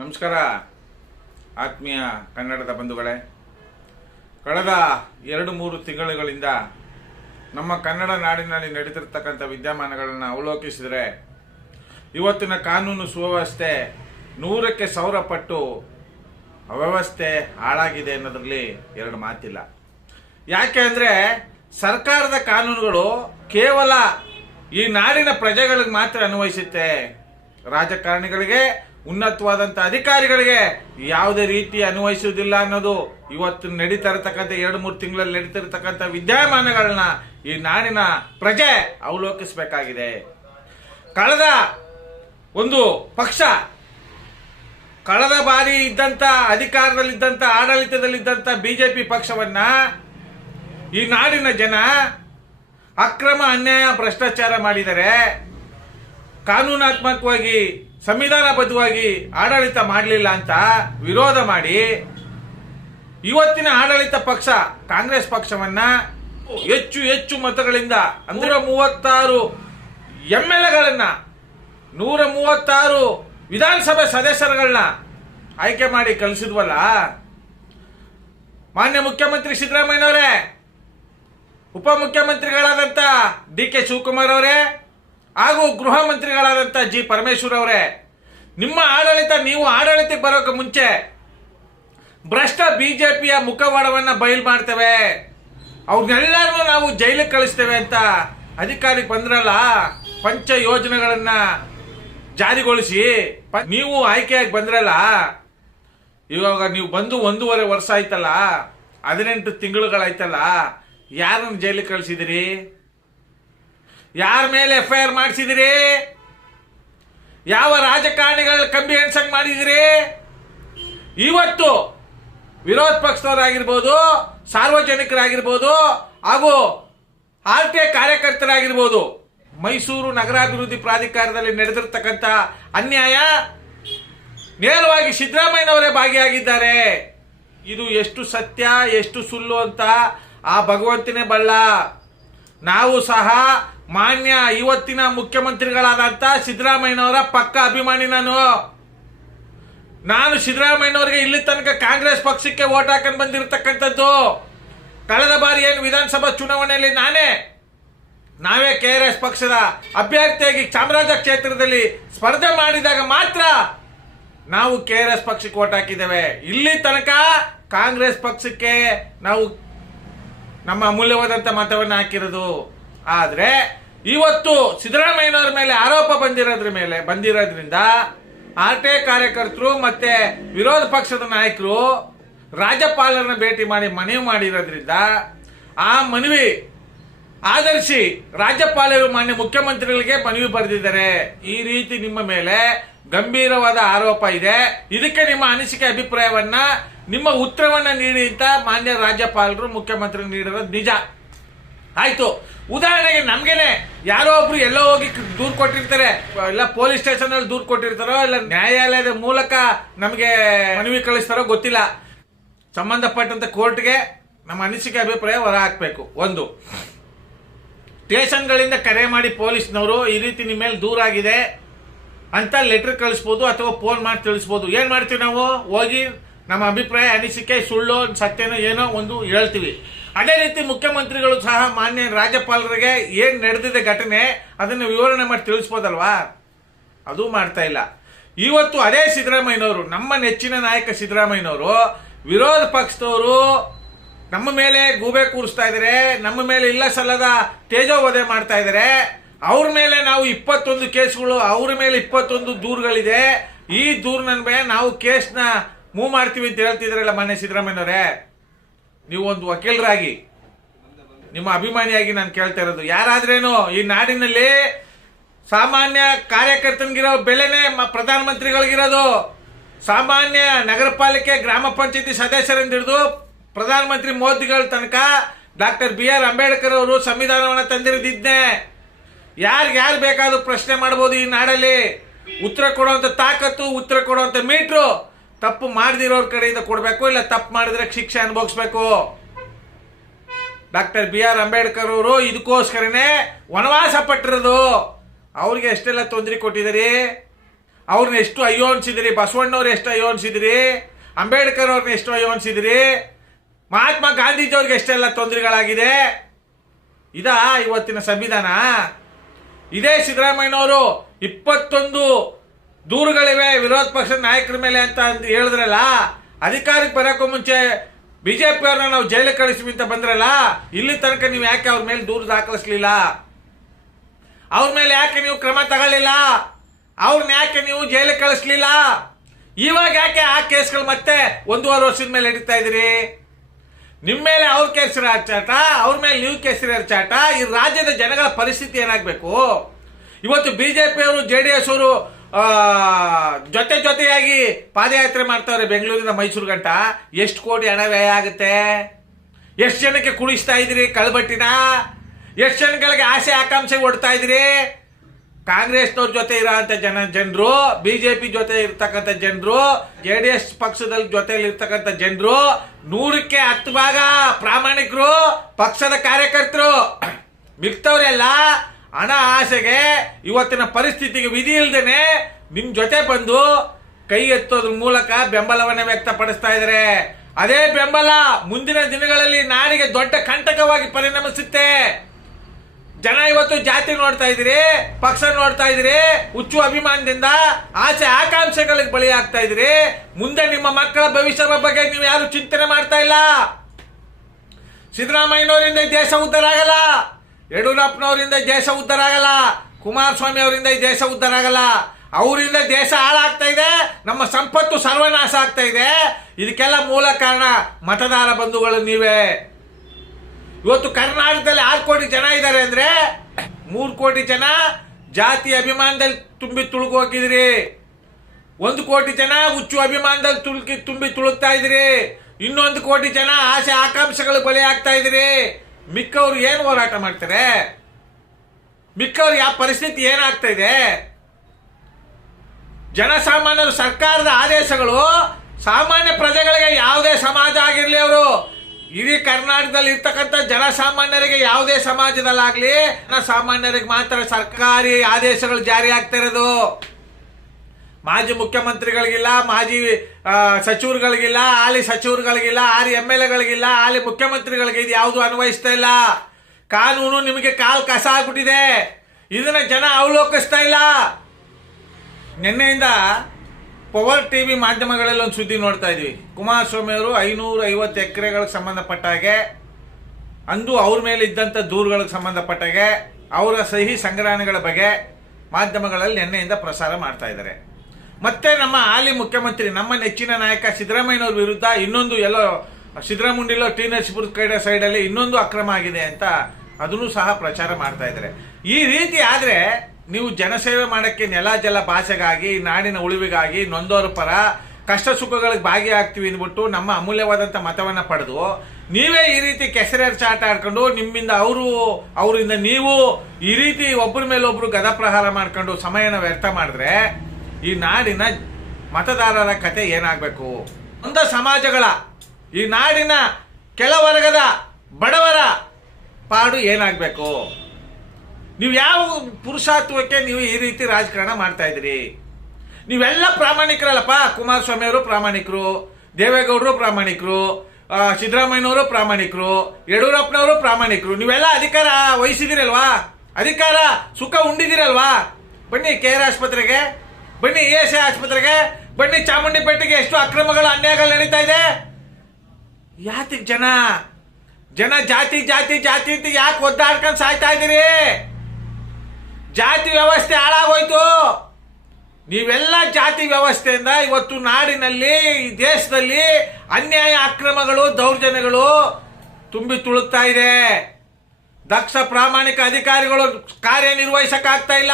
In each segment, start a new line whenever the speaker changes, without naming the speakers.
ನಮಸ್ಕಾರ, ಆತ್ಮೀಯ ಕನ್ನಡದ ಬಂಧುಗಳೇ. ಕಳೆದ ಎರಡು ಮೂರು ತಿಂಗಳುಗಳಿಂದ ನಮ್ಮ ಕನ್ನಡ ನಾಡಿನಲ್ಲಿ ನಡೀತಿರ್ತಕ್ಕಂಥ ವಿದ್ಯಮಾನಗಳನ್ನು ಅವಲೋಕಿಸಿದರೆ, ಇವತ್ತಿನ ಕಾನೂನು ಸುವ್ಯವಸ್ಥೆ ನೂರಕ್ಕೆ ಸಾವಿರ ಪಟ್ಟು ಅವ್ಯವಸ್ಥೆ ಹಾಳಾಗಿದೆ ಅನ್ನೋದ್ರಲ್ಲಿ ಎರಡು ಮಾತಿಲ್ಲ. ಯಾಕೆ ಅಂದರೆ ಸರ್ಕಾರದ ಕಾನೂನುಗಳು ಕೇವಲ ಈ ನಾಡಿನ ಪ್ರಜೆಗಳಿಗೆ ಮಾತ್ರ ಅನ್ವಯಿಸುತ್ತೆ. ರಾಜಕಾರಣಿಗಳಿಗೆ ಉನ್ನತವಾದಂಥ ಅಧಿಕಾರಿಗಳಿಗೆ ಯಾವುದೇ ರೀತಿ ಅನ್ವಯಿಸುವುದಿಲ್ಲ ಅನ್ನೋದು ಇವತ್ತು ನಡೀತಾ ಇರತಕ್ಕಂಥ ಎರಡು ಮೂರು ತಿಂಗಳಲ್ಲಿ ನಡೀತಿರ್ತಕ್ಕಂಥ ವಿದ್ಯಮಾನಗಳನ್ನ ಈ ನಾಡಿನ ಪ್ರಜೆ ಅವಲೋಕಿಸಬೇಕಾಗಿದೆ. ಕಳೆದ ಒಂದು ಪಕ್ಷ, ಕಳೆದ ಬಾರಿ ಇದ್ದಂತ ಅಧಿಕಾರದಲ್ಲಿದ್ದಂತ ಆಡಳಿತದಲ್ಲಿದ್ದಂತ ಬಿಜೆಪಿ ಪಕ್ಷವನ್ನ ಈ ನಾಡಿನ ಜನ ಅಕ್ರಮ ಅನ್ಯಾಯ ಭ್ರಷ್ಟಾಚಾರ ಮಾಡಿದರೆ ಕಾನೂನಾತ್ಮಕವಾಗಿ ಸಂವಿಧಾನಬದ್ಧವಾಗಿ ಆಡಳಿತ ಮಾಡಲಿಲ್ಲ ಅಂತ ವಿರೋಧ ಮಾಡಿ ಇವತ್ತಿನ ಆಡಳಿತ ಪಕ್ಷ, ಕಾಂಗ್ರೆಸ್ ಪಕ್ಷವನ್ನ ಹೆಚ್ಚು ಹೆಚ್ಚು ಮತಗಳಿಂದ ನೂರ ಮೂವತ್ತಾರು ಎಂ ಎಲ್ ಎಗಳನ್ನ ನೂರ ಮೂವತ್ತಾರು ವಿಧಾನಸಭೆ ಸದಸ್ಯರುಗಳನ್ನ ಆಯ್ಕೆ ಮಾಡಿ ಕಳಿಸಿದ್ವಲ್ಲ? ಮಾನ್ಯ ಮುಖ್ಯಮಂತ್ರಿ ಸಿದ್ದರಾಮಯ್ಯನವರೇ ಉಪಮುಖ್ಯಮಂತ್ರಿಗಳಾದಂಥ ಡಿ ಕೆ ಶಿವಕುಮಾರ್ ಅವರೇ ಹಾಗೂ ಗೃಹ ಮಂತ್ರಿಗಳಾದಂಥ ಜಿ ಪರಮೇಶ್ವರ್ ಅವರೇ, ನಿಮ್ಮ ಆಡಳಿತ, ನೀವು ಆಡಳಿತಕ್ಕೆ ಬರೋಕೆ ಮುಂಚೆ ಭ್ರಷ್ಟ ಬಿಜೆಪಿಯ ಮುಖವಾಡವನ್ನ ಬಯಲು ಮಾಡ್ತೇವೆ. ಅವ್ರನ್ನೆಲ್ಲರನ್ನೂ ನಾವು ಜೈಲಿಗೆ ಕಳಿಸ್ತೇವೆ ಅಂತ ಅಧಿಕಾರಿಗೆ ಬಂದ್ರಲ್ಲ, ಪಂಚ ಯೋಜನೆಗಳನ್ನ ಜಾರಿಗೊಳಿಸಿ ನೀವು ಆಯ್ಕೆಯಾಗಿ ಬಂದ್ರಲ್ಲ, ಇವಾಗ ನೀವು ಬಂದು ಒಂದೂವರೆ ವರ್ಷ ಆಯ್ತಲ್ಲ, ಹದಿನೆಂಟು ತಿಂಗಳುಗಳಾಯ್ತಲ್ಲ, ಯಾರನ್ನು ಜೈಲಿಗೆ ಕಳಿಸಿದಿರಿ? ಯಾರ ಮೇಲೆ ಎಫ್ ಐ ಆರ್ ಮಾಡಿಸಿದಿರಿ? ಯಾವ ರಾಜಕಾರಣಿಗಳ ಕಂಬಿ ಎಣ್ಸಂಗ್ ಮಾಡಿದಿರಿ? ಇವತ್ತು ವಿರೋಧ ಪಕ್ಷದವರಾಗಿರ್ಬೋದು, ಸಾರ್ವಜನಿಕರಾಗಿರ್ಬೋದು ಹಾಗೂ ಆರ್ ಟಿ ಐ ಕಾರ್ಯಕರ್ತರಾಗಿರ್ಬೋದು, ಮೈಸೂರು ನಗರಾಭಿವೃದ್ಧಿ ಪ್ರಾಧಿಕಾರದಲ್ಲಿ ನಡೆದಿರ್ತಕ್ಕಂಥ ಅನ್ಯಾಯ ನೇರವಾಗಿ ಸಿದ್ದರಾಮಯ್ಯನವರೇ ಭಾಗಿಯಾಗಿದ್ದಾರೆ. ಇದು ಎಷ್ಟು ಸತ್ಯ, ಎಷ್ಟು ಸುಳ್ಳು ಅಂತ ಆ ಭಗವಂತನೇ ಬಳ್ಳ ನಾವು ಸಹ ಮಾನ್ಯ ಇವತ್ತಿನ ಮುಖ್ಯಮಂತ್ರಿಗಳಾದಂಥ ಸಿದ್ದರಾಮಯ್ಯನವರ ಪಕ್ಕ ಅಭಿಮಾನಿ ನಾನು. ನಾನು ಸಿದ್ದರಾಮಯ್ಯನವರಿಗೆ ಇಲ್ಲಿ ತನಕ ಕಾಂಗ್ರೆಸ್ ಪಕ್ಷಕ್ಕೆ ಓಟ್ ಹಾಕೊಂಡು ಬಂದಿರತಕ್ಕಂಥದ್ದು. ಕಳೆದ ಬಾರಿ ಏನು ವಿಧಾನಸಭಾ ಚುನಾವಣೆಯಲ್ಲಿ ನಾನೇ. ನಾವೇ ಕೆ ಆರ್ ಎಸ್ ಪಕ್ಷದ ಅಭ್ಯರ್ಥಿಯಾಗಿ ಚಾಮರಾಜ ಕ್ಷೇತ್ರದಲ್ಲಿ ಸ್ಪರ್ಧೆ ಮಾಡಿದಾಗ ಮಾತ್ರ ನಾವು ಕೆ ಆರ್ ಎಸ್ ಪಕ್ಷಕ್ಕೆ ಓಟ್ ಹಾಕಿದ್ದೇವೆ. ಇಲ್ಲಿ ತನಕ ಕಾಂಗ್ರೆಸ್ ಪಕ್ಷಕ್ಕೆ ನಾವು ನಮ್ಮ ಅಮೂಲ್ಯವಾದಂಥ ಮತವನ್ನು ಹಾಕಿರೋದು. ಆದರೆ ಇವತ್ತು ಸಿದ್ದರಾಮಯ್ಯನವರ ಮೇಲೆ ಆರೋಪ ಬಂದಿರೋದ್ರ ಮೇಲೆ, ಬಂದಿರೋದ್ರಿಂದ ಆರ್ ಟಿ ಐ ಕಾರ್ಯಕರ್ತರು ಮತ್ತೆ ವಿರೋಧ ಪಕ್ಷದ ನಾಯಕರು ರಾಜ್ಯಪಾಲರನ್ನ ಭೇಟಿ ಮಾಡಿ ಮನವಿ ಮಾಡಿರೋದ್ರಿಂದ ಆ ಮನವಿ ಆಧರಿಸಿ ರಾಜ್ಯಪಾಲರು ಮಾನ್ಯ ಮುಖ್ಯಮಂತ್ರಿಗಳಿಗೆ ಮನವಿ ಬರೆದಿದ್ದಾರೆ. ಈ ರೀತಿ ನಿಮ್ಮ ಮೇಲೆ ಗಂಭೀರವಾದ ಆರೋಪ ಇದೆ. ಇದಕ್ಕೆ ನಿಮ್ಮ ಅನಿಸಿಕೆ ಅಭಿಪ್ರಾಯವನ್ನ, ನಿಮ್ಮ ಉತ್ತರವನ್ನ ನೀಡಿ ಅಂತ ಮಾನ್ಯ ರಾಜ್ಯಪಾಲರು ಮುಖ್ಯಮಂತ್ರಿಗೆ ನೀಡಿರೋದು ನಿಜ. ಆಯ್ತು. ಉದಾಹರಣೆಗೆ ನಮ್ಗೆನೆ ಯಾರೋ ಒಬ್ರು ಎಲ್ಲೋ ಹೋಗಿ ದೂರು ಕೊಟ್ಟಿರ್ತಾರೆ. ಎಲ್ಲ ಪೊಲೀಸ್ ಸ್ಟೇಷನ್ ಅಲ್ಲಿ ದೂರ್ ಕೊಟ್ಟಿರ್ತಾರೋ, ಇಲ್ಲ ನ್ಯಾಯಾಲಯದ ಮೂಲಕ ನಮಗೆ ಮನವಿ ಕಳಿಸ್ತಾರೋ ಗೊತ್ತಿಲ್ಲ. ಸಂಬಂಧಪಟ್ಟಂತ ಕೋರ್ಟ್ಗೆ ನಮ್ಮ ಅನಿಸಿಕೆ ಅಭಿಪ್ರಾಯ ಹೊರ ಹಾಕ್ಬೇಕು. ಒಂದು, ಸ್ಟೇಷನ್ಗಳಿಂದ ಕರೆ ಮಾಡಿ ಪೊಲೀಸ್ನವರು ಈ ರೀತಿ ನಿಮ್ಮ ಮೇಲೆ ದೂರ ಆಗಿದೆ ಅಂತ ಲೆಟರ್ ಕಳಿಸ್ಬೋದು ಅಥವಾ ಫೋನ್ ಮಾಡಿ ತಿಳಿಸ್ಬೋದು. ಏನು ಮಾಡ್ತೀವಿ ನಾವು? ಹೋಗಿ ನಮ್ಮ ಅಭಿಪ್ರಾಯ ಅನಿಸಿಕೆ, ಸುಳ್ಳು, ಸತ್ಯನೋ ಏನೋ ಒಂದು ಹೇಳ್ತೀವಿ. ಅದೇ ರೀತಿ ಮುಖ್ಯಮಂತ್ರಿಗಳು ಸಹ ಮಾನ್ಯ ರಾಜ್ಯಪಾಲರಿಗೆ ಏನ್ ನಡೆದಿದೆ ಘಟನೆ, ಅದನ್ನು ವಿವರಣೆ ಮಾಡಿ ತಿಳಿಸ್ಬೋದಲ್ವಾ? ಅದು ಮಾಡ್ತಾ ಇಲ್ಲ. ಇವತ್ತು ಅದೇ ಸಿದ್ದರಾಮಯ್ಯನವರು, ನಮ್ಮ ನೆಚ್ಚಿನ ನಾಯಕ ಸಿದ್ದರಾಮಯ್ಯನವರು, ವಿರೋಧ ಪಕ್ಷದವರು ನಮ್ಮ ಮೇಲೆ ಗೂಬೆ ಕೂರಿಸ್ತಾ ಇದ್ದಾರೆ ನಮ್ಮ ಮೇಲೆ ಇಲ್ಲ ಸಲ್ಲದ ತೇಜೋವಧೆ ಮಾಡ್ತಾ ಇದ್ದಾರೆ ಅವ್ರ ಮೇಲೆ ನಾವು ಇಪ್ಪತ್ತೊಂದು ಕೇಸ್ಗಳು, ಅವ್ರ ಮೇಲೆ ಇಪ್ಪತ್ತೊಂದು ದೂರುಗಳಿದೆ. ಈ ದೂರಿನ ಮೇಲೆ ನಾವು ಕೇಸ್ನ ಮೂವ್ ಮಾಡ್ತೀವಿ ಅಂತ ಹೇಳ್ತಿದ್ರಲ್ಲ ಮಾನ್ಯ ಸಿದ್ದರಾಮಯ್ಯವರೇ ನೀವು ಒಂದು ವಕೀಲರಾಗಿ, ನಿಮ್ಮ ಅಭಿಮಾನಿಯಾಗಿ ನಾನು ಕೇಳ್ತಾ ಇರೋದು. ಯಾರಾದ್ರೇನು ಈ ನಾಡಿನಲ್ಲಿ ಸಾಮಾನ್ಯ ಕಾರ್ಯಕರ್ತನಿಗಿರೋ ಬೆಲೆನೇ ಪ್ರಧಾನಮಂತ್ರಿಗಳಿಗಿರೋದು, ಸಾಮಾನ್ಯ ನಗರ ಪಾಲಿಕೆ ಗ್ರಾಮ ಪಂಚಾಯತಿ ಸದಸ್ಯರಿಂದ ಹಿಡಿದು ಪ್ರಧಾನಮಂತ್ರಿ ಮೋದಿಗಳ ತನಕ ಡಾಕ್ಟರ್ ಬಿ ಆರ್ ಅಂಬೇಡ್ಕರ್ ಅವರು ಸಂವಿಧಾನವನ್ನು ತಂದಿರದಿದ್ನೆ. ಯಾರಿಗೆ ಯಾರು ಬೇಕಾದ್ರೂ ಪ್ರಶ್ನೆ ಮಾಡ್ಬೋದು ಈ ನಾಡಲ್ಲಿ. ಉತ್ತರ ಕೊಡುವಂತ ತಾಕತ್ತು, ಉತ್ತರ ಕೊಡುವಂತ ಮೀಟ್ರು. ತಪ್ಪು ಮಾಡದಿರೋರ್ ಕಡೆಯಿಂದ ಕೊಡಬೇಕು ಇಲ್ಲ ತಪ್ಪು ಮಾಡಿದ್ರೆ ಶಿಕ್ಷೆ ಅನುಭವಿಸ್ಬೇಕು? ಡಾಕ್ಟರ್ ಬಿ ಆರ್ ಅಂಬೇಡ್ಕರ್ ಅವರು ಇದಕ್ಕೋಸ್ಕರನೇ ವನವಾಸ ಪಟ್ಟಿರೋದು. ಅವ್ರಿಗೆ ಎಷ್ಟೆಲ್ಲ ತೊಂದರೆ ಕೊಟ್ಟಿದ್ದೀರಿ? ಅವ್ರನ್ನ ಎಷ್ಟು ಅಯ್ಯೋ ಅನ್ಸಿದಿರಿ ಬಸವಣ್ಣವ್ರು ಎಷ್ಟು ಅಯ್ಯೋ ಅನ್ಸಿದಿರಿ ಅಂಬೇಡ್ಕರ್ ಅವ್ರನ್ನ ಎಷ್ಟು ಅಯ್ಯೋ ಅನ್ಸಿದಿರಿ ಮಹಾತ್ಮ ಗಾಂಧೀಜಿ ಅವ್ರಿಗೆ ಎಷ್ಟೆಲ್ಲ ತೊಂದರೆಗಳಾಗಿದೆ? ಇದಾ ಇವತ್ತಿನ ಸಂವಿಧಾನ? ಇದೇ ಸಿದ್ದರಾಮಯ್ಯನವರು ಇಪ್ಪತ್ತೊಂದು ದೂರುಗಳಿವೆ, ವಿರೋಧ ಪಕ್ಷದ ನಾಯಕರ ಮೇಲೆ ಅಂತ ಹೇಳಿದ್ರಲ್ಲ, ಅಧಿಕಾರಕ್ಕೆ ಬರೋಕ್ಕೂ ಮುಂಚೆ ಬಿಜೆಪಿ ಅವ್ರನ್ನ ನಾವು ಜೈಲಿಗೆ ಕಳಿಸ್ತೀವಿ ಅಂತ ಬಂದ್ರಲ್ಲ, ಇಲ್ಲಿ ತನಕ ನೀವು ಯಾಕೆ ಅವ್ರ ಮೇಲೆ ದೂರು ದಾಖಲಿಸ್ಲಿಲ್ಲ? ಅವ್ರ ಮೇಲೆ ಯಾಕೆ ನೀವು ಕ್ರಮ ತಗೊಳ್ಳಿಲ್ಲ? ಅವ್ರನ್ನ ಯಾಕೆ ನೀವು ಜೈಲಿಗೆ ಕಳಿಸ್ಲಿಲ್ಲ? ಇವಾಗ ಯಾಕೆ ಆ ಕೇಸ್ಗಳು ಮತ್ತೆ ಒಂದೂವರೆ ವರ್ಷದ ಮೇಲೆ ಹಿಡಿತಾ ಇದ್ದೀರಿ? ನಿಮ್ಮ ಮೇಲೆ ಅವ್ರ ಕೇಸರಿ ಚಾಟ ಅವ್ರ ಮೇಲೆ ನೀವು ಕೇಸರಿ ಚಾಟ ಈ ರಾಜ್ಯದ ಜನಗಳ ಪರಿಸ್ಥಿತಿ ಏನಾಗಬೇಕು? ಇವತ್ತು ಬಿಜೆಪಿ ಅವರು ಜೆ ಡಿ ಎಸ್ ಅವರು ಜೊತೆ ಜೊತೆಯಾಗಿ ಪಾದಯಾತ್ರೆ ಮಾಡ್ತಾವ್ರೆ ಬೆಂಗಳೂರಿಂದ ಮೈಸೂರು ಗಂಟ. ಎಷ್ಟು ಕೋಟಿ ಹಣ ವ್ಯಯ ಆಗುತ್ತೆ? ಎಷ್ಟು ಜನಕ್ಕೆ ಕುಡಿಸ್ತಾ ಇದ್ರಿ ಕಳ್ಬಟ್ಟಿನ? ಎಷ್ಟು ಜನಗಳಿಗೆ ಆಸೆ ಆಕಾಂಕ್ಷೆ ಓಡ್ತಾ ಇದ್ರಿ ಕಾಂಗ್ರೆಸ್ನವ್ರ ಜೊತೆ ಇರೋಂಥ ಜನ, ಜನರು, ಬಿಜೆಪಿ ಜೊತೆ ಇರ್ತಕ್ಕಂಥ ಜನರು, ಜೆ ಡಿ ಎಸ್ ಪಕ್ಷದಲ್ಲಿ ಜೊತೆಯಲ್ಲಿ ಇರ್ತಕ್ಕಂಥ ಜನರು, ನೂರಕ್ಕೆ ಹತ್ತು ಭಾಗ ಪ್ರಾಮಾಣಿಕರು, ಪಕ್ಷದ ಕಾರ್ಯಕರ್ತರು. ಮಿಕ್ತವ್ರೆಲ್ಲ ಹಣ ಆಸೆಗೆ ಇವತ್ತಿನ ಪರಿಸ್ಥಿತಿಗೆ ವಿಧಿ ಇಲ್ದೇನೆ ನಿಮ್ ಜೊತೆ ಬಂದು ಕೈ ಎತ್ತೋದ್ರ ಮೂಲಕ ಬೆಂಬಲವನ್ನ ವ್ಯಕ್ತಪಡಿಸ್ತಾ ಇದ್ದಾರೆ. ಅದೇ ಬೆಂಬಲ ಮುಂದಿನ ದಿನಗಳಲ್ಲಿ ನಾಡಿಗೆ ದೊಡ್ಡ ಕಂಟಕವಾಗಿ ಪರಿಣಮಿಸುತ್ತೆ. ಜನ ಇವತ್ತು ಜಾತಿ ನೋಡ್ತಾ ಇದ್ದೀರಿ, ಪಕ್ಷ ನೋಡ್ತಾ ಇದ್ದೀರಿ, ಹುಚ್ಚು ಅಭಿಮಾನದಿಂದ ಆಸೆ ಆಕಾಂಕ್ಷೆಗಳಿಗೆ ಬಲಿ ಆಗ್ತಾ ಇದ್ದೀರಿ. ಮುಂದೆ ನಿಮ್ಮ ಮಕ್ಕಳ ಭವಿಷ್ಯದ ಬಗ್ಗೆ ನೀವು ಯಾರು ಚಿಂತನೆ ಮಾಡ್ತಾ ಇಲ್ಲ? ಸಿದ್ದರಾಮಯ್ಯನವರಿಂದ ದೇಶ ಉದ್ಧಾರ ಆಗಲ್ಲ. ಯಡಿಯೂರಪ್ಪನವರಿಂದ ದೇಶ ಉದ್ಧಾರ ಆಗಲ್ಲ ಕುಮಾರಸ್ವಾಮಿ ಅವರಿಂದ ಈ ದೇಶ ಉದ್ಧಾರ ಆಗಲ್ಲ ಅವರಿಂದ ದೇಶ ಹಾಳಾಗ್ತಾ ಇದೆ. ನಮ್ಮ ಸಂಪತ್ತು ಸರ್ವನಾಶ ಆಗ್ತಾ ಇದೆ. ಇದಕ್ಕೆಲ್ಲ ಮೂಲ ಕಾರಣ ಮತದಾರ ಬಂಧುಗಳು ನೀವೇ. ಇವತ್ತು ಕರ್ನಾಟಕದಲ್ಲಿ ಆರು ಕೋಟಿ ಜನ ಇದ್ದಾರೆ ಅಂದ್ರೆ ಮೂರು ಕೋಟಿ ಜನ ಜಾತಿ ಅಭಿಮಾನದಲ್ಲಿ ತುಂಬಿ ತುಳುಕೋಗಿದ್ರಿ ಒಂದು ಕೋಟಿ ಜನ ಹುಚ್ಚು ಅಭಿಮಾನದಲ್ಲಿ ತುಳುಕಿ ತುಂಬಿ ತುಳುಕ್ತಾ ಇದ್ರಿ. ಇನ್ನೊಂದು ಕೋಟಿ ಜನ ಆಸೆ ಆಕಾಂಕ್ಷೆಗಳು ಬಲಿ ಆಗ್ತಾ ಇದ್ರಿ. ಮಿಕ್ಕವ್ರು ಏನು ಹೋರಾಟ ಮಾಡ್ತಾರೆ? ಮಿಕ್ಕವ್ರು ಯಾವ ಪರಿಸ್ಥಿತಿ ಏನಾಗ್ತಾ ಇದೆ? ಜನಸಾಮಾನ್ಯರು ಸರ್ಕಾರದ ಆದೇಶಗಳು ಸಾಮಾನ್ಯ ಪ್ರಜೆಗಳಿಗೆ ಯಾವುದೇ ಸಮಾಜ ಆಗಿರಲಿ ಅವರು, ಇಡೀ ಕರ್ನಾಟಕದಲ್ಲಿ ಇರ್ತಕ್ಕಂಥ ಜನಸಾಮಾನ್ಯರಿಗೆ ಯಾವುದೇ ಸಮಾಜದಲ್ಲಾಗ್ಲಿ ಸಾಮಾನ್ಯರಿಗೆ ಮಾತ್ರ ಸರ್ಕಾರಿ ಆದೇಶಗಳು ಜಾರಿ ಆಗ್ತಾ ಇರೋದು. ಮಾಜಿ ಮುಖ್ಯಮಂತ್ರಿಗಳಿಗಿಲ್ಲ, ಮಾಜಿ ಸಚಿವರುಗಳಿಗಿಲ್ಲ ಆಲಿ ಸಚಿವರುಗಳಿಗಿಲ್ಲ, ಹಾಲಿ ಎಂ ಎಲ್ ಎಗಳಿಗಿಲ್ಲ ಆಲಿ ಮುಖ್ಯಮಂತ್ರಿಗಳಿಗೆ ಇದು ಯಾವುದು ಅನ್ವಯಿಸ್ತಾ ಇಲ್ಲ. ಕಾನೂನು ನಿಮಗೆ ಕಾಲ್ ಕಸ ಆಗ್ಬಿಟ್ಟಿದೆ. ಇದನ್ನ ಜನ ಅವಲೋಕಿಸ್ತಾ ಇಲ್ಲ. ನಿನ್ನೆಯಿಂದ ಪವರ್ ಟಿವಿ ಮಾಧ್ಯಮಗಳಲ್ಲಿ ಒಂದು ಸುದ್ದಿ ನೋಡ್ತಾ ಇದ್ವಿ. ಕುಮಾರಸ್ವಾಮಿ ಅವರು ಐನೂರ ಐವತ್ತು ಎಕರೆಗಳಿಗೆ ಸಂಬಂಧಪಟ್ಟ ಹಾಗೆ, ಅಂದು ಅವ್ರ ಮೇಲೆ ಇದ್ದಂಥ ದೂರುಗಳಿಗೆ ಸಂಬಂಧಪಟ್ಟ ಹಾಗೆ, ಅವರ ಸಹಿ ಸಂಗ್ರಹಣೆಗಳ ಬಗ್ಗೆ ಮಾಧ್ಯಮಗಳಲ್ಲಿ ನಿನ್ನೆಯಿಂದ ಪ್ರಸಾರ ಮಾಡ್ತಾ ಇದ್ದಾರೆ. ಮತ್ತೆ ನಮ್ಮ ಹಾಲಿ ಮುಖ್ಯಮಂತ್ರಿ, ನಮ್ಮ ನೆಚ್ಚಿನ ನಾಯಕ ಸಿದ್ದರಾಮಯ್ಯನವ್ರ ವಿರುದ್ಧ ಇನ್ನೊಂದು ಎಲ್ಲೋ ಸಿದ್ದರಾಮುಂಡಿಲೋ ಟಿ ನರಸೀಪುರ ಕಡೆ ಸೈಡಲ್ಲಿ ಇನ್ನೊಂದು ಅಕ್ರಮ ಆಗಿದೆ ಅಂತ ಅದನ್ನು ಸಹ ಪ್ರಚಾರ ಮಾಡ್ತಾ ಇದ್ದಾರೆ. ಈ ರೀತಿ ಆದರೆ ನೀವು ಜನಸೇವೆ ಮಾಡಕ್ಕೆ ನೆಲ, ಜಲ ಭಾಷೆಗಾಗಿ ನಾಡಿನ ಉಳಿವಿಗಾಗಿ ನೊಂದೋರ ಪರ ಕಷ್ಟ ಸುಖಗಳಿಗೆ ಭಾಗಿಯಾಗ್ತೀವಿ ಅಂದ್ಬಿಟ್ಟು ನಮ್ಮ ಅಮೂಲ್ಯವಾದಂಥ ಮತವನ್ನ ಪಡೆದು ನೀವೇ ಈ ರೀತಿ ಕೆಸರೇರ್ ಚಾಟ ಆಡ್ಕೊಂಡು ನಿಮ್ಮಿಂದ ಅವರು, ಅವರಿಂದ ನೀವು ಈ ರೀತಿ ಒಬ್ಬರ ಮೇಲೊಬ್ಬರು ಗದಾ ಗದಪ್ರಹಾರ ಮಾಡ್ಕೊಂಡು ಸಮಯನ ವ್ಯರ್ಥ ಮಾಡಿದ್ರೆ ಈ ನಾಡಿನ ಮತದಾರರ ಕತೆ ಏನಾಗಬೇಕು? ಒಂದ ಸಮಾಜಗಳ, ಈ ನಾಡಿನ ಕೆಲವರ್ಗದ ಬಡವರ ಪಾಡು ಏನಾಗಬೇಕು? ನೀವು ಯಾವ ಪುರುಷಾತ್ವಕ್ಕೆ ನೀವು ಈ ರೀತಿ ರಾಜಕಾರಣ ಮಾಡ್ತಾ ಇದ್ದೀರಿ? ನೀವೆಲ್ಲ ಪ್ರಾಮಾಣಿಕರಲ್ಲಪ್ಪ ಕುಮಾರಸ್ವಾಮಿ ಅವರು ಪ್ರಾಮಾಣಿಕರು, ದೇವೇಗೌಡರು ಪ್ರಾಮಾಣಿಕರು ಸಿದ್ದರಾಮಯ್ಯನವರು ಪ್ರಾಮಾಣಿಕರು, ಯಡಿಯೂರಪ್ಪನವರು ಪ್ರಾಮಾಣಿಕರು. ನೀವೆಲ್ಲ ಅಧಿಕಾರ ವಹಿಸಿದಿರಲ್ವಾ ಅಧಿಕಾರ ಸುಖ ಉಂಡಿದಿರಲ್ವಾ ಬನ್ನಿ ಕೆ ಆರ್ ಆಸ್ಪತ್ರೆಗೆ. ಬನ್ನಿ ಎ ಎಸ್ ಆಸ್ಪತ್ರೆಗೆ, ಬನ್ನಿ ಚಾಮುಂಡಿಪೇಟೆಗೆ ಎಷ್ಟು ಅಕ್ರಮಗಳು, ಅನ್ಯಾಯಗಳು ನಡೀತಾ ಇದೆ? ಯಾತಿ ಜನ? ಜನ ಜಾತಿ ಜಾತಿ ಜಾತಿ ಅಂತ ಯಾಕೆ ಒದ್ದಾಡ್ಕೊಂಡು ಸಾಯ್ತಾ ಇದ್ದೀರಿ? ಜಾತಿ ವ್ಯವಸ್ಥೆ ಹಾಳಾಗೋಯ್ತು. ನೀವೆಲ್ಲ ಜಾತಿ ವ್ಯವಸ್ಥೆಯಿಂದ ಇವತ್ತು ನಾಡಿನಲ್ಲಿ, ಈ ದೇಶದಲ್ಲಿ ಅನ್ಯಾಯ ಅಕ್ರಮಗಳು, ದೌರ್ಜನ್ಯಗಳು ತುಂಬಿ ತುಳುಕ್ತಾ ಇದೆ. ದಕ್ಷ ಪ್ರಾಮಾಣಿಕ ಅಧಿಕಾರಿಗಳು ಕಾರ್ಯನಿರ್ವಹಿಸಕ್ಕಾಗ್ತಾ ಇಲ್ಲ.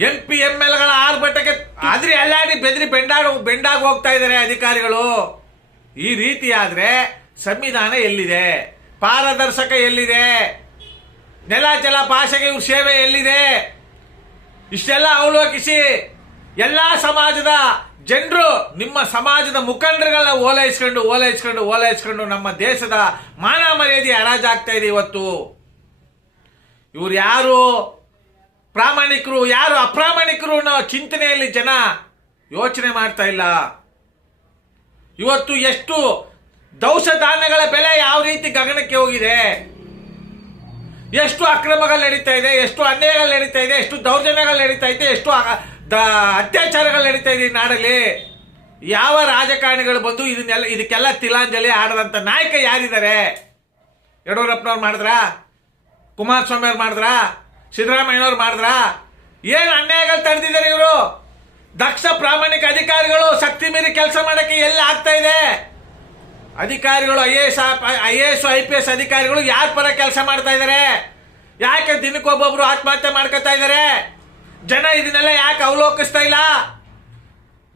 ಎಂ ಪಿ, ಎಂ ಎಲ್ಗಳ ಆರ್ಭಟಕ್ಕೆ ಆದ್ರೆ ಅಲ್ಲಾಡಿ ಬೆದರಿ ಬೆಂಡಾಡ ಬೆಂಡಾಗಿ ಹೋಗ್ತಾ ಇದ್ದಾರೆ ಅಧಿಕಾರಿಗಳು. ಈ ರೀತಿ ಆದ್ರೆ ಸಂವಿಧಾನ ಎಲ್ಲಿದೆ? ಪಾರದರ್ಶಕ ಎಲ್ಲಿದೆ? ನೆಲ, ಜಲ, ಭಾಷೆಗೆ ಇವ್ರ ಸೇವೆ ಎಲ್ಲಿದೆ? ಇಷ್ಟೆಲ್ಲ ಅವಲೋಕಿಸಿ ಎಲ್ಲಾ ಸಮಾಜದ ಜನರು, ನಿಮ್ಮ ಸಮಾಜದ ಮುಖಂಡರುಗಳನ್ನ ಓಲೈಸ್ಕೊಂಡು ಓಲೈಸ್ಕೊಂಡು ಓಲೈಸ್ಕೊಂಡು ನಮ್ಮ ದೇಶದ ಮಾನ ಮರ್ಯಾದೆ ಹರಾಜಾಗ್ತಾ ಇದೆ ಇವತ್ತು. ಇವ್ರು ಯಾರು? ಪ್ರಾಮಾಣಿಕರು ಯಾರು? ಅಪ್ರಾಮಾಣಿಕರು ಅನ್ನೋ ಚಿಂತನೆಯಲ್ಲಿ ಜನ ಯೋಚನೆ ಮಾಡ್ತಾ ಇಲ್ಲ. ಇವತ್ತು ಎಷ್ಟು ದೌಷ ಧಾನ್ಯಗಳ ಬೆಲೆ ಯಾವ ರೀತಿ ಗಗನಕ್ಕೆ ಹೋಗಿದೆ? ಎಷ್ಟು ಅಕ್ರಮಗಳು ನಡೀತಾ ಇದೆ? ಎಷ್ಟು ಅನ್ಯಾಯಗಳು ನಡೀತಾ ಇದೆ? ಎಷ್ಟು ದೌರ್ಜನ್ಯಗಳು ನಡೀತಾ ಇದೆ? ಎಷ್ಟು ಅತ್ಯಾಚಾರಗಳು ನಡೀತಾ ಇದೆ ನಾಡಲ್ಲಿ? ಯಾವ ರಾಜಕಾರಣಿಗಳು ಬಂದು ಇದನ್ನೆಲ್ಲ ಇದಕ್ಕೆಲ್ಲ ತಿಲಾಂಜಲಿ ಆಡದಂತ ನಾಯಕ ಯಾರಿದ್ದಾರೆ? ಯಡಿಯೂರಪ್ಪನವ್ರು ಮಾಡಿದ್ರಾ? ಕುಮಾರಸ್ವಾಮಿ ಅವ್ರು ಮಾಡಿದ್ರಾ? ಸಿದ್ದರಾಮಯ್ಯನವ್ರು ಮಾಡಿದ್ರಾ? ಏನು ಅನ್ಯಾಯಗಳು ತಡೆದಿದ್ದಾರೆ ಇವರು? ದಕ್ಷ ಪ್ರಾಮಾಣಿಕ ಅಧಿಕಾರಿಗಳು ಶಕ್ತಿ ಮೀರಿ ಕೆಲಸ ಮಾಡೋಕ್ಕೆ ಎಲ್ಲಿ ಆಗ್ತಾ ಇದೆ? ಅಧಿಕಾರಿಗಳು, I A S, I A S, I P S ಅಧಿಕಾರಿಗಳು ಯಾರ ಪರ ಕೆಲಸ ಮಾಡ್ತಾ ಇದ್ದಾರೆ ಯಾಕೆ ದಿನಕ್ಕೊಬ್ಬೊಬ್ರು ಆತ್ಮಹತ್ಯೆ ಮಾಡ್ಕೋತಾ ಇದ್ದಾರೆ ಜನ ಇದನ್ನೆಲ್ಲ ಯಾಕೆ ಅವಲೋಕಿಸ್ತಾ ಇಲ್ಲ?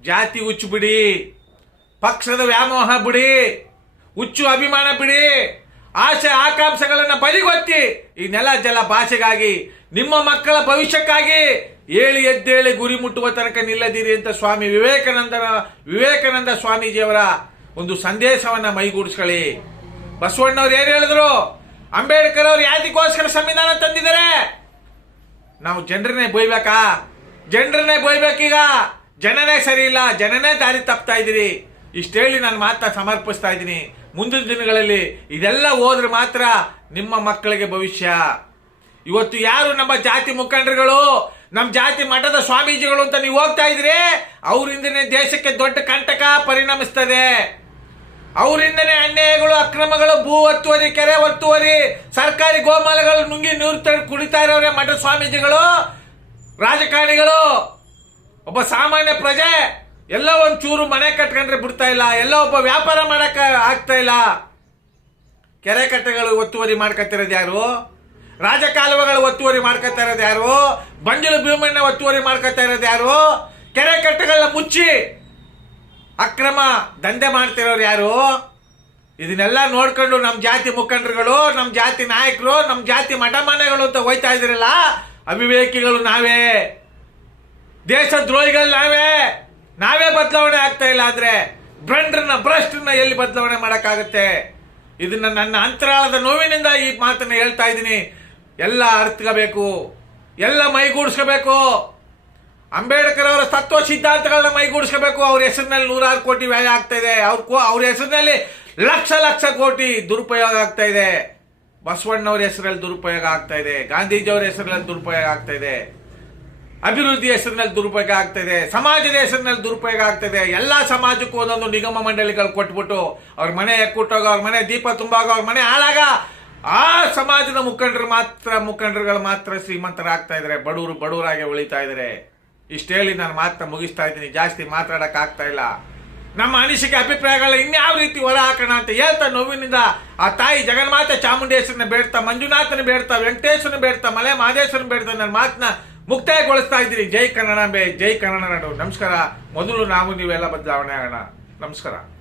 ಜಾತಿ ಹುಚ್ಚು ಬಿಡಿ, ಪಕ್ಷದ ವ್ಯಾಮೋಹ ಬಿಡಿ, ಹುಚ್ಚು ಅಭಿಮಾನ ಬಿಡಿ ಆಸೆ ಆಕಾಂಕ್ಷೆಗಳನ್ನ ಬದಿಗೊತ್ತಿ ಈ ನೆಲ ಜಲ ಭಾಷೆಗಾಗಿ, ನಿಮ್ಮ ಮಕ್ಕಳ ಭವಿಷ್ಯಕ್ಕಾಗಿ ಹೇಳಿ ಎದ್ದೇಳಿ ಗುರಿ ಮುಟ್ಟುವ ತನಕ ನಿಲ್ಲದಿರಿ ಅಂತ ಸ್ವಾಮಿ ವಿವೇಕಾನಂದನ, ವಿವೇಕಾನಂದ ಸ್ವಾಮೀಜಿಯವರ ಒಂದು ಸಂದೇಶವನ್ನ ಮೈಗೂಡಿಸ್ಕೊಳ್ಳಿ. ಬಸವಣ್ಣವ್ರು ಏನು ಹೇಳಿದ್ರು? ಅಂಬೇಡ್ಕರ್ ಅವ್ರು ಯಾತಿಗೋಸ್ಕರ ಸಂವಿಧಾನ ತಂದಿದ್ದಾರೆ? ನಾವು ಜನರನ್ನೇ ಬೈಬೇಕಾ ಜನರನ್ನೇ ಬೈಬೇಕೀಗ ಜನನೇ ಸರಿ ಇಲ್ಲ, ಜನನೇ ದಾರಿ ತಪ್ತಾ ಇದ್ದೀರಿ. ಇಷ್ಟು ಹೇಳಿ ನಾನು ಮಾತಾ ಸಮರ್ಪಿಸ್ತಾ ಇದ್ದೀನಿ. ಮುಂದಿನ ದಿನಗಳಲ್ಲಿ ಇದೆಲ್ಲ ಹೋದ್ರೆ ಮಾತ್ರ ನಿಮ್ಮ ಮಕ್ಕಳಿಗೆ ಭವಿಷ್ಯ. ಇವತ್ತು ಯಾರು ನಮ್ಮ ಜಾತಿ ಮುಖಂಡರುಗಳು, ನಮ್ಮ ಜಾತಿ ಮಠದ ಸ್ವಾಮೀಜಿಗಳು ಅಂತ ನೀವು ಹೋಗ್ತಾ ಇದ್ರಿ ಅವರಿಂದನೇ ದೇಶಕ್ಕೆ ದೊಡ್ಡ ಕಂಟಕ ಪರಿಣಮಿಸ್ತದೆ. ಅವರಿಂದನೇ ಅನ್ಯಾಯಗಳು, ಅಕ್ರಮಗಳು, ಭೂ ಒತ್ತುವರಿ, ಕೆರೆ ಒತ್ತುವರಿ, ಸರ್ಕಾರಿ ಗೋಮಾಲಗಳು ನುಂಗಿ ನೀರು ಕುಡಿತಾ ಇರೋರೆ ಮಠ ಸ್ವಾಮೀಜಿಗಳು, ರಾಜಕಾರಣಿಗಳು. ಒಬ್ಬ ಸಾಮಾನ್ಯ ಪ್ರಜೆ. ಎಲ್ಲ ಒಂದ್ ಚೂರು ಮನೆ ಕಟ್ಕೊಂಡ್ರೆ ಬಿಡ್ತಾ ಇಲ್ಲ, ಎಲ್ಲ ಒಬ್ಬ ವ್ಯಾಪಾರ ಮಾಡಕ್ ಆಗ್ತಾ ಇಲ್ಲ. ಕೆರೆ ಕಟ್ಟೆಗಳು ಒತ್ತುವರಿ ಮಾಡ್ಕೊತಿರೋದು ಯಾರು? ರಾಜಕಾಲುವೆಗಳು ಒತ್ತುವರಿ ಮಾಡ್ಕೊತಾ ಇರೋದು ಯಾರು? ಬಂಜಲು ಭೀಮಣ್ಣ ಒತ್ತುವರಿ ಮಾಡ್ಕೊತಾ ಇರೋದು ಯಾರು? ಕೆರೆ ಕಟ್ಟೆಗಳನ್ನ ಮುಚ್ಚಿ ಅಕ್ರಮ ದಂಧೆ ಮಾಡ್ತಿರೋರು ಯಾರು? ಇದನ್ನೆಲ್ಲ ನೋಡ್ಕೊಂಡು ನಮ್ಮ ಜಾತಿ ಮುಖಂಡರುಗಳು ನಮ್ಮ ಜಾತಿ ನಾಯಕರು ನಮ್ಮ ಜಾತಿ ಮಠಮಾನೆಗಳು ಅಂತ ಹೋಯ್ತಾ ಇದ್ರಲ್ಲ ಅವಿವೇಕಿಗಳು ನಾವೇ. ದೇಶ ದ್ರೋಹಿಗಳು ನಾವೇ. ನಾವೇ ಬದಲಾವಣೆ ಆಗ್ತಾ ಇಲ್ಲ ಅಂದ್ರೆ ಬ್ರಂಡ್ರನ್ನ, ಭ್ರಷ್ಟರನ್ನ ಎಲ್ಲಿ ಬದಲಾವಣೆ ಮಾಡಕ್ಕಾಗುತ್ತೆ? ಇದನ್ನ ನನ್ನ ಅಂತರಾಳದ ನೋವಿನಿಂದ ಈ ಮಾತನ್ನ ಹೇಳ್ತಾ ಇದ್ದೀನಿ. ಎಲ್ಲ ಅರ್ಥಗಬೇಕು ಎಲ್ಲ ಮೈಗೂಡಿಸ್ಕೋಬೇಕು. ಅಂಬೇಡ್ಕರ್ ಅವರ ತತ್ವ ಸಿದ್ಧಾಂತಗಳನ್ನ ಮೈಗೂಡಿಸ್ಕೋಬೇಕು. ಅವ್ರ ಹೆಸರಿನಲ್ಲಿ ನೂರಾರು ಕೋಟಿ ವ್ಯಯ ಆಗ್ತಾ ಇದೆ. ಅವ್ರ ಅವ್ರ ಹೆಸರಿನಲ್ಲಿ ಲಕ್ಷ ಲಕ್ಷ ಕೋಟಿ ದುರುಪಯೋಗ ಆಗ್ತಾ ಇದೆ. ಬಸವಣ್ಣವ್ರ ಹೆಸರಲ್ಲಿ ದುರುಪಯೋಗ ಆಗ್ತಾ ಇದೆ. ಗಾಂಧೀಜಿಯವ್ರ ಹೆಸರಲ್ಲಿ ದುರುಪಯೋಗ ಆಗ್ತಾ ಇದೆ. ಅಭಿವೃದ್ಧಿ ಹೆಸರಿನಲ್ಲಿ ದುರುಪಯೋಗ ಆಗ್ತದೆ, ಸಮಾಜದ ಹೆಸರಿನಲ್ಲಿ ದುರುಪಯೋಗ ಆಗ್ತದೆ, ಎಲ್ಲ ಸಮಾಜಕ್ಕೂ ಒಂದೊಂದು ನಿಗಮ ಮಂಡಳಿಗಳು ಕೊಟ್ಬಿಟ್ಟು ಅವ್ರ ಮನೆ ಎಕ್ಕುಟ್ಟೋಗ ಅವ್ರ ಮನೆ ದೀಪ ತುಂಬಾಗ, ಅವ್ರ ಮನೆ ಹಾಳಾಗ, ಆ ಸಮಾಜದ ಮುಖಂಡರು ಮಾತ್ರ, ಮುಖಂಡರುಗಳು ಮಾತ್ರ ಶ್ರೀಮಂತರಾಗ್ತಾ ಇದ್ದಾರೆ ಬಡವರು ಬಡವರಾಗಿ ಉಳಿತಾ ಇದ್ದಾರೆ ಇಷ್ಟು ಹೇಳಿ ನಾನು ಮಾತ್ರ ಮುಗಿಸ್ತಾ ಇದ್ದೀನಿ, ಜಾಸ್ತಿ ಮಾತಾಡಕ್ ಆಗ್ತಾ ಇಲ್ಲ. ನಮ್ಮ ಅನಿಸಿಕೆ ಅಭಿಪ್ರಾಯಗಳ ಇನ್ಯಾವ ರೀತಿ ಹೊರ ಹಾಕೋಣ ಅಂತ ಹೇಳ್ತಾ ನೋವಿನಿಂದ ಆ ತಾಯಿ ಜಗನ್ಮಾತೆ ಚಾಮುಂಡೇಶ್ವರನ ಬೇಡ್ತಾ, ಮಂಜುನಾಥನ ಬೇಡ್ತಾ, ವೆಂಕಟೇಶ್ವರನ ಬೇಡ್ತಾ, ಮಲೆ ಮಹದೇಶ್ವರನ ಬೇಡ್ತಾ ನನ್ನ ಮಾತನ್ನ ಮುಕ್ತಾಯಗೊಳಿಸ್ತಾ ಇದ್ದೀರಿ. ಜೈ ಕನ್ನಡಾಂಬೆ ಜೈ ಕನ್ನಡ ನಾಡು. ನಮಸ್ಕಾರ. ಮೊದಲು ನಾವು ನೀವೆಲ್ಲ ಬದಲಾವಣೆ ಆಗೋಣ. ನಮಸ್ಕಾರ.